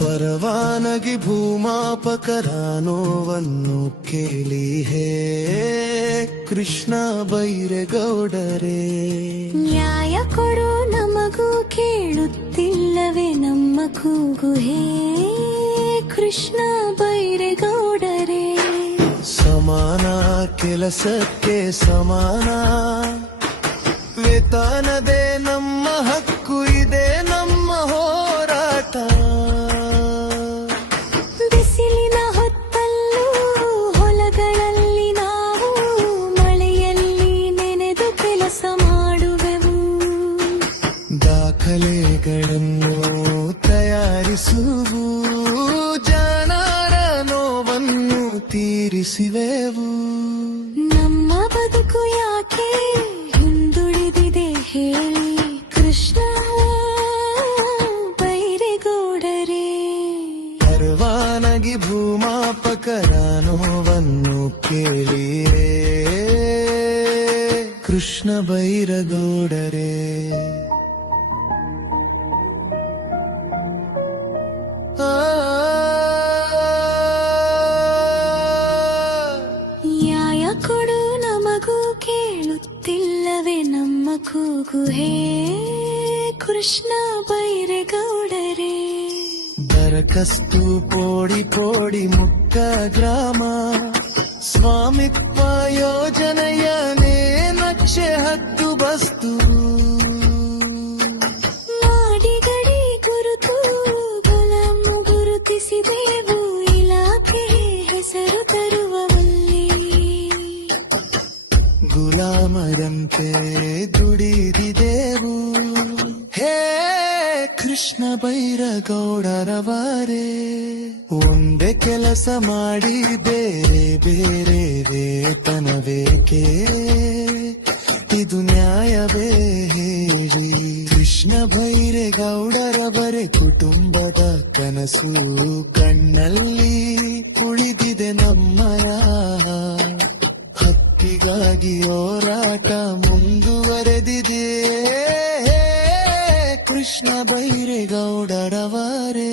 ಪರವಾನಗಿ ಭೂಮಾಪಕರ ನೋವನ್ನು ಕೇಳಿ ಹೇ ಕೃಷ್ಣ ಬೈರೇಗೌಡರೇ. ನ್ಯಾಯ ಕೊಡು ನಮಗೂ ಕೇಳುತ್ತಿಲ್ಲವೇ ನಮ್ಮ ಕೂಗು ಹೇ ಕೃಷ್ಣ ಬೈರೇಗೌಡರೇ. ಸಮಾನ ಕೆಲಸಕ್ಕೆ ಸಮಾನ ವೇತನದೇ ನಮ್ಮ ಹಕ್ಕು, ಇದೆ ನಮ್ಮ ಹೋರಾಟ. ಬಿಸಿಲಿನ ಹೊತ್ತಲ್ಲೂ ಹೊಲಗಳಲ್ಲಿ ನಾವು ಮಳೆಯಲ್ಲಿ ನೆನೆದು ಕೆಲಸ ಮಾಡುವೆವು. ದಾಖಲೆಗಳನ್ನು ತಯಾರಿಸುವು, ಜನರ ನೋವನ್ನು ತೀರಿಸುವೆವು. ನಮ್ಮ ಬದುಕು ಯಾಕೆ ಹಿಂದುಳಿದಿದೆ ಹೇಳಿ ಕೃಷ್ಣ ಬೈರೇಗೌಡರೇ. ಪರವಾನಗಿ ಭೂಮಾಪಕರ ನೋವನ್ನು ಕೇಳಿ ಕೃಷ್ಣ ಬೈರೇಗೌಡರೇ. ನ್ಯಾಯ ಕೊಡು ನಮಗೂ ಕೇಳುತ್ತಿಲ್ಲವೇ ನಮ್ಮ ಕೂಗು ಹೇ ಕೃಷ್ಣ ಬೈರೇಗೌಡರೇ. ದರಖಾಸ್ತು ಪೋಡಿ ಪೋಡಿ ಮುಕ್ಕ ಗ್ರಾಮ, ಸ್ವಾಮಿತ್ವ ಯೋಜನೆಯನೇ ನಕ್ಷೆ ಹತ್ತು ಬಸ್ತು. ನಾಡಿಗಡಿ ಗುರುತು ಗುಲಾಮ ಗುರುತಿಸಿದೆವು, ಇಲಾಖೆ ಹೆಸರು ತರುವವಲ್ಲಿ ಗುಲಾಮರಂತೆ ದುಡಿದಿದೆವು ಹೇ ಕೃಷ್ಣ ಬೈರೇಗೌಡರವರೇ. ಒಂದೇ ಕೆಲಸ ಮಾಡಿ ಬೇರೆ ಬೇರೆ ವೇತನವೇಕೆ, ಇದು ನ್ಯಾಯವೇ ಹೇಳಿ. ಕೃಷ್ಣ ಬೈರೇಗೌಡರವರೇ ಕುಟುಂಬದ ಕನಸು ಕಣ್ಣಲ್ಲಿ ಉಳಿದಿದೆ ನಮ್ಮಯ. ಹಕ್ಕಿಗಾಗಿ ಹೋರಾಟ ಮುಂದುವರೆದಿದೆ ಕೃಷ್ಣ ಬೈರೇಗೌಡರವರೇ.